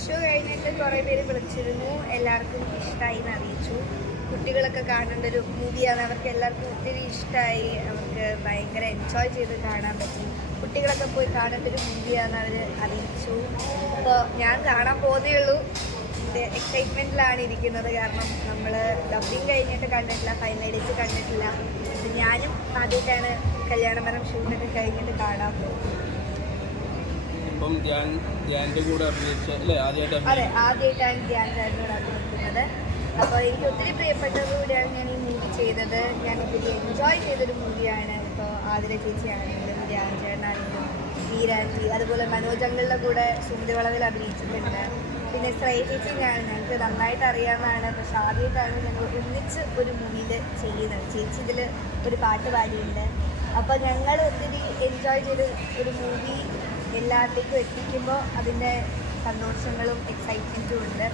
Show കഴിഞ്ഞിട്ട് കുറേ പേര് വിളിച്ചിരുന്നു. എല്ലാവർക്കും ഇഷ്ടമായി എന്ന് അറിയിച്ചു. കുട്ടികളൊക്കെ കാണേണ്ട ഒരു മൂവിയാണ്. അവർക്ക് എല്ലാവർക്കും ഒത്തിരി ഇഷ്ടമായി. അവർക്ക് ഭയങ്കര എൻജോയ് ചെയ്ത് കാണാൻ പറ്റി. കുട്ടികളൊക്കെ പോയി കാണേണ്ട ഒരു മൂവിയാണെന്ന് അവർ അറിയിച്ചു. അപ്പോൾ ഞാൻ കാണാൻ പോകുന്നേ ഉള്ളൂ. എൻ്റെ എക്സൈറ്റ്മെൻറ്റിലാണ് ഇരിക്കുന്നത്. കാരണം നമ്മൾ ഡബ്ബിങ് കഴിഞ്ഞിട്ട് കണ്ടിട്ടില്ല, ഫൈനൽ എഡിറ്റ് കണ്ടിട്ടില്ല. ഞാനും ആദ്യമായിട്ടാണ് കല്യാണമരം ഷൂട്ടൊക്കെ കഴിഞ്ഞിട്ട് കാണാൻ പോകുന്നത്. അതെ, ആദ്യമായിട്ടാണ് ധ്യാൻ ചേട്ടനോട് അഭിനയിക്കുന്നത്. അപ്പോൾ എനിക്ക് ഒത്തിരി പ്രിയപ്പെട്ടതുകൂടിയാണ് ഞാൻ ഈ മൂവി ചെയ്തത്. ഞാൻ ഒത്തിരി എൻജോയ് ചെയ്തൊരു മൂവിയാണ്. ഇപ്പോൾ ആതിര ചേച്ചിയാണെങ്കിലും ധ്യാൻ ചേട്ടനാണെങ്കിലും വീരാൻജി, അതുപോലെ മനോജങ്ങളുടെ കൂടെ സുന്ദരി വളവിൽ അഭിനയിച്ചിട്ടുണ്ട്. പിന്നെ ശ്രേയ ചേച്ചി ഞങ്ങൾക്ക് നന്നായിട്ട് അറിയാവുന്നതാണ്. പക്ഷെ ആദ്യമായിട്ടാണ് ഞങ്ങൾ ഒന്നിച്ച് ഒരു മൂവിയിൽ ചെയ്യുന്നത്. ചേച്ചി ഇതിൽ ഒരു പാട്ട് പാടിയിട്ടുണ്ട്. അപ്പോൾ ഞങ്ങൾ ഒത്തിരി എൻജോയ് ചെയ്ത് ഒരു മൂവി എല്ലാത്തിലേക്കും എത്തിക്കുമ്പോൾ അതിൻ്റെ സന്തോഷങ്ങളും എക്സൈറ്റ്മെൻറ്റും ഉണ്ട്.